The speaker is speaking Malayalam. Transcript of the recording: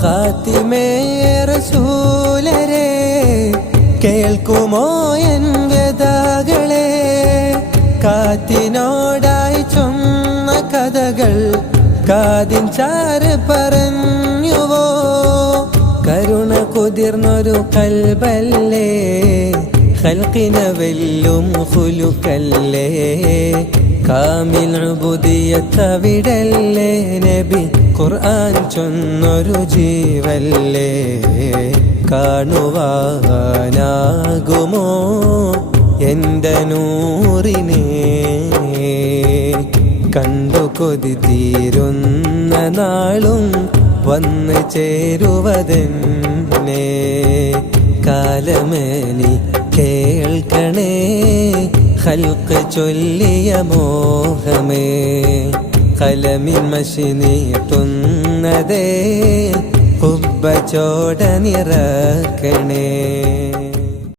ഖാതിമേ റസൂലരെ കേൾക്കുമോ എൻ വ്യതകളെ കാറ്റിനോടായി ചൊന്ന കഥകൾ കാതിൻ ചാറ് പറഞ്ഞുവോ കരുണ കുതിർന്നൊരു കൽബല്ലേ ഖൽഖിനെ വെല്ലും ഖുലുഖല്ലേ കാമിൽ ഉബുദിയത്തവിടല്ലേ നബി ഖുർആൻ ചൊന്നൊരു ജീവല്ലേ കാണുവാനാകുമോ എൻ്റെ നൂറിനെ കണ്ടു കൊതി തീരുന്ന നാളും വന്ന് ചേരുവതെന്നെ കാലമേനി കേൾക്കണേ ഖൽഖ് ചൊല്ലിയ മോഹമേ കലമിൻ മഷി നീട്ടുന്നതേ കുബ്ബ ചോട നിറക്കണേ